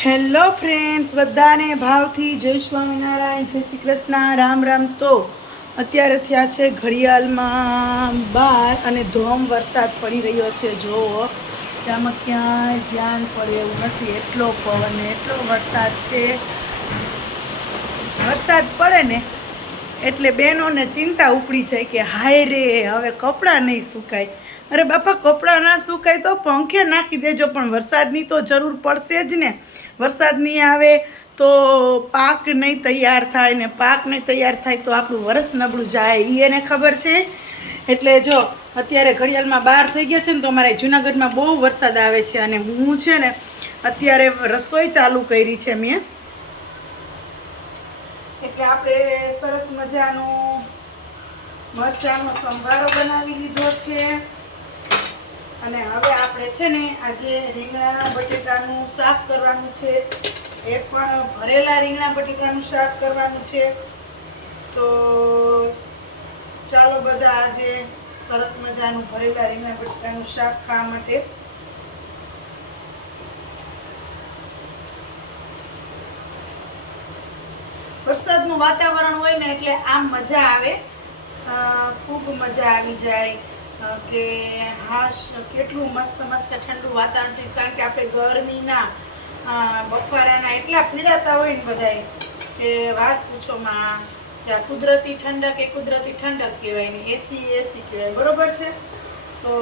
Hello friends, બધાને ભાવથી જય સ્વામિનારાયણ, જય શ્રી કૃષ્ણ, રામ રામ. તો અત્યારે થયા છે ઘડિયાળમાં 12 અને ધોમ વરસાદ પડી રહ્યો છે. જો ત્યાંમાં ક્યાંય ધ્યાન પડે એવું નથી, એટલો પવન ને એટલો વરસાદ છે. વરસાદ પડે ને એટલે બહેનોને ચિંતા ઉપડી જાય કે હાય રે, હવે કપડાં નહીં સુકાય. અરે બાપા, કપડાં ના સુકાય તો પંખે નાખી દેજો, પણ વરસાદની તો જરૂર પડશે જ ને. વરસાદ નહીં આવે તો પાક નહીં તૈયાર થાય, ને પાક નહીં તૈયાર થાય તો આપણું વરસ નબળું જાય, એ એને ખબર છે. એટલે જો અત્યારે ઘડિયાળમાં 12 થઈ ગયા છે ને, તો અમારે જુનાગઢમાં બહુ વરસાદ આવે છે. અને હું છે ને અત્યારે રસોઈ ચાલુ કરી છે મેં. એટલે આપણે સરસ મજાનો મરચાંનો સંભારો બનાવી લીધો છે. અને હવે આપણે છે ને આજે રીંગણા બટેટાનું શાક કરવાનું છે. એ પણ ભરેલા રીંગણા બટેટાનું શાક કરવાનું છે. તો ચાલો બધા આજે સરસ મજાનું ભરેલા રીંગણા બટેટાનું શાક ખાવા માટે. વરસાદનું વાતાવરણ હોય ને એટલે આમ મજા આવે, ખૂબ મજા આવી જાય કે હાશ કેટલું મસ્ત મસ્ત ઠંડુ વાતાવરણ થયું. કારણ કે આપણે ગરમીના બફારાના એટલા પીડાતા હોય ને બધાય કે વાત પૂછોમાં. કે આ કુદરતી ઠંડક એ કુદરતી ઠંડક કહેવાય ને એસી કહેવાય, બરોબર છે. તો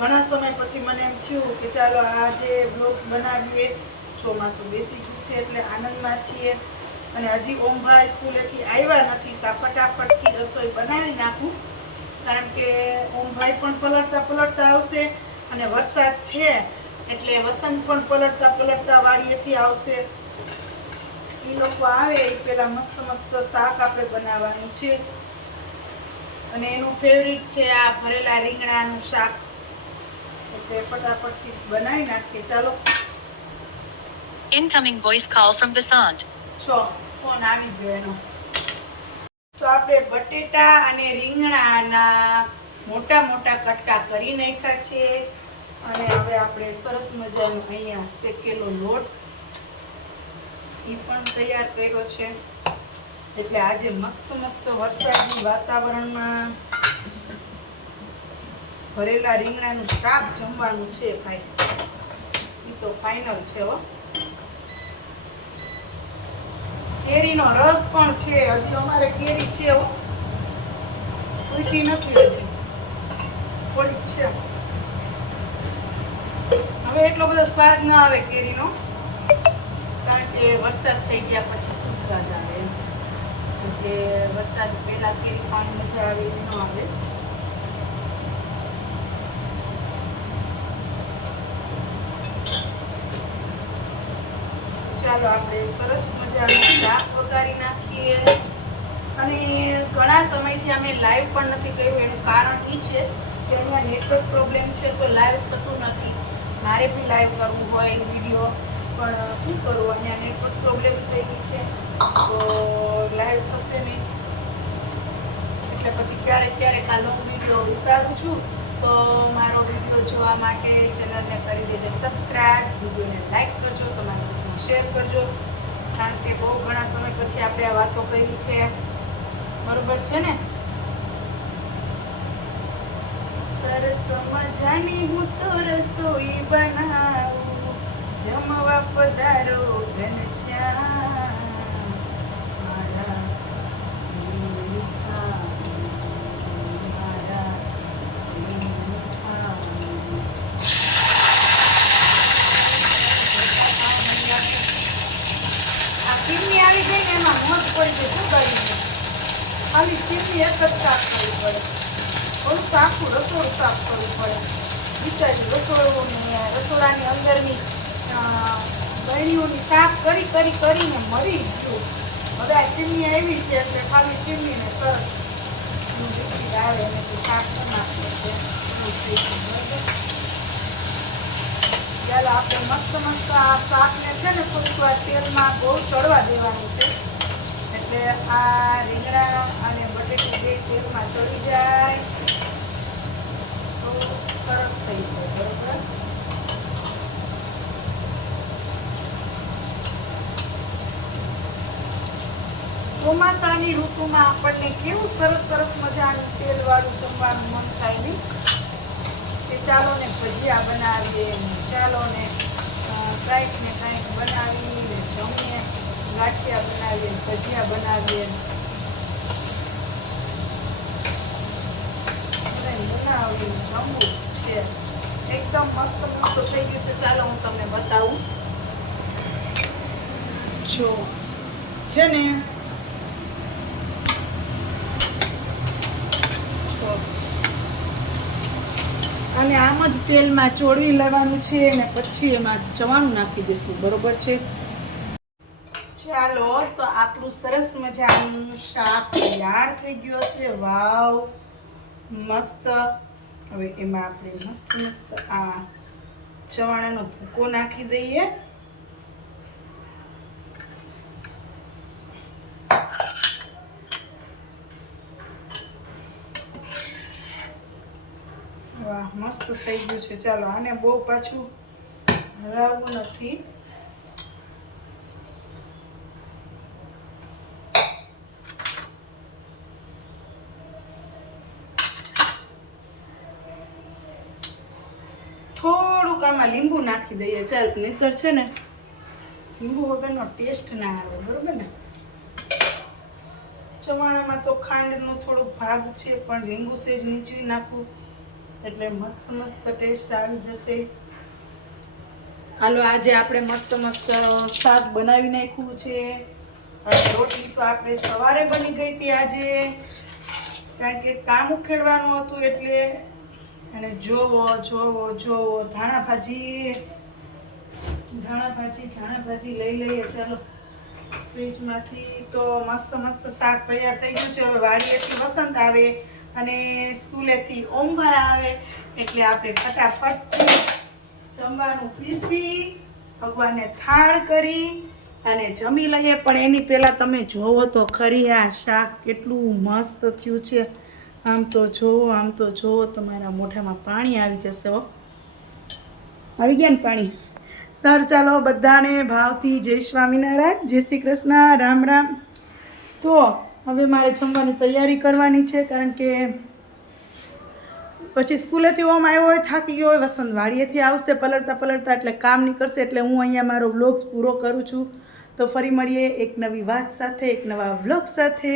ઘણા સમય પછી મને એમ થયું કે ચાલો આજે બ્લોગ બનાવીએ. ચોમાસું બેસી ગયું છે એટલે આનંદમાં છીએ. અને હજી ઓમભાઈ સ્કૂલેથી આવ્યા નથી, તો ફટાફટથી રસોઈ બનાવી નાખું. કારણ કે ઓમભાઈ પણ પલટતા આવશે, અને વરસાદ છે એટલે વસંત પણ પલટતા વાડીએથી આવશે. એ લોકો આવે એ પેલા મસ્ત મસ્ત શાક આપણે બનાવવાનું છે. અને એનું ફેવરિટ છે આ ભરેલા રીંગણાનું શાક. એટલે ફટાફટથી બનાવી નાખીએ. ચાલો. Incoming voice call from Basant. Phone આવી ગયો એનો. તો આપણે બટેટા અને રીંગણાના મોટા મોટા કટકા કરી નાખ્યા છે. અને હવે આપણે સરસ મજાનો અહીંયા શેકેલો લોટ એ પણ તૈયાર કર્યો છે. એટલે આજે મસ્ત મસ્ત વરસાદની વાતાવરણમાં ભરેલા રીંગણાનું શાક જમવાનું છે ભાઈ. એ તો ફાઇનલ છે હો. કેરીનો રસ પણ છે. હજી અમારે કેરી છે, ઉલટી નથી, હજી થોડીક છે. હવે એટલો બધો સ્વાદ ના આવે કેરીનો, કારણ કે વરસાદ થઈ ગયા પછી શું સ્વાદ આવે. જે વરસાદ પહેલા કેરી ખાવાની મજા આવે એ ન આવે. ચાલો આપણે સરસ મજાનું શાક વઘારી નાખીએ. અને ઘણા સમયથી અમે લાઈવ પણ નથી કર્યું. એનું કારણ એ છે કે અહીંયા નેટવર્ક પ્રોબ્લેમ છે, તો લાઈવ થતું નથી. મારે બી લાઈવ કરવું હોય વિડીયો, પણ શું કરવું, અહીંયા નેટવર્ક પ્રોબ્લેમ થઈ ગઈ છે, તો લાઈવ થશે નહીં. એટલે પછી ક્યારેક આ લોંગ વિડીયો ઉતારું છું. તો મારો વિડીયો જોવા માટે ચેનલને કરી દેજો સબસ્ક્રાઈબ, વિડીયોને લાઈક કરજો, તમારા ગ્રુપમાં શેર કરજો. કારણ કે બહુ ઘણા સમય પછી આપણે આ વાતો કરી છે, બરોબર છે ને. સરસ મજાની હું તો રસોઈ બનાવું, જમવા પધારો ઘનશ્યામ મારા. ચીમની આવી જાય ને એમાં મોજ પડી જાય. શું કરીને ખાલી ચીમની એક જ સાફ કરવી પડે, થોડુંક આખું રસોડું સાફ કરવું પડે. બિચારી રસોડાની અંદરની બહેણીઓની સાફ કરીને મરી ગયું. હવે આ ચીમની આવી છે એટલે ખાલી ચીમનીને સરસ લિક્વિડ આવે અને સાફ કરી નાખીએ છે. ચાલો આપણે મસ્ત આ શાકને છે ને થોડીક વાર તેલમાં બહુ ચડવા દેવાનું છે. એટલે આ રીંગણા અને બટેટું બે તેલમાં ચડી જાય તો સરસ થઈ જાય, બરોબર. ચોમાસાની ઋતુમાં આપણને કેવું સરસ સરસ મજાનું તેલવાળું જમવાનું મન થાય નહીં કે ચાલો ને ભજીયા બનાવીએ, ચાલો ને કાંઈક ને કાંઈક બનાવીને જમીએ, ગાંઠિયા બનાવીએ, ભજીયા બનાવીએ. બનાવી જમવું છે. એકદમ મસ્ત મસ્ત થઈ ગયું છે. ચાલો હું તમને બતાવું. જો છે ને અને આમ જ તેલમાં ચોળવી લેવાનું છે અને પછી એમાં ચવાણું નાખી દઈશું. બરોબર છે? ચાલો તો આપણું સરસ મજાનું શાક તૈયાર થઈ ગયું છે. વાવ, મસ્ત. હવે એમાં આપણે મસ્ત મસ્ત આ ચવાણાનો ભૂકો નાખી દઈએ. વાહ, મસ્ત થઈ ગયું છે. ચાલો આને બહુ પાછું હલાવવું નથી. થોડુંક આમાં લીંબુ નાખી દઈએ. ચાલ, નહીંતર છે ને લીંબુ વગરનો ટેસ્ટ ના આવે. બરોબર ને? ચવાણામાં તો ખાંડનો થોડોક ભાગ છે, પણ લીંબુ સેજ નીચવી નાખવું એટલે મસ્ત મસ્ત ટેસ્ટ આવી જશે. હાલો, આજે આપણે મસ્ત મસ્ત શાક બનાવી નાખ્યું છે. અને રોટલી તો આપણે સવારે બની ગઈ હતી આજે, કારણ કે કામ ઉખેડવાનું હતું એટલે. અને જોવો જોવો જોવો, ધાણા ભાજી લઈ લઈએ. ચાલો ફ્રીજમાંથી. તો મસ્ત મસ્ત શાક તૈયાર થઈ ગયું છે. હવે વાડીએથી વસંત આવે અને સ્કૂલેથી ઓમભાઈ આવે એટલે આપણે ફટાફટ જમવાનું પીરસી, ભગવાનને થાળ કરી અને જમી લઈએ. પણ એની પહેલાં તમે જોવો તો ખરી આ શાક કેટલું મસ્ત થયું છે. આમ તો જોવો, તમારા મોઢામાં પાણી આવી જશે. હો, આવી ગયા ને પાણી? સારું, ચાલો બધાને ભાવથી જય સ્વામિનારાયણ, જય શ્રી કૃષ્ણ, રામ રામ. તો હવે મારે જમવાની તૈયારી કરવાની છે, કારણ કે પછી સ્કૂલેથી ઓમ આવ્યો હોય, થાકી ગયો હોય, વસંત વાડીએથી આવશે પલળતા એટલે કામ નીકળશે. એટલે હું અહીંયા મારો વ્લોગ પૂરો કરું છું. તો ફરી મળીએ એક નવી વાત સાથે, એક નવા વ્લોગ સાથે.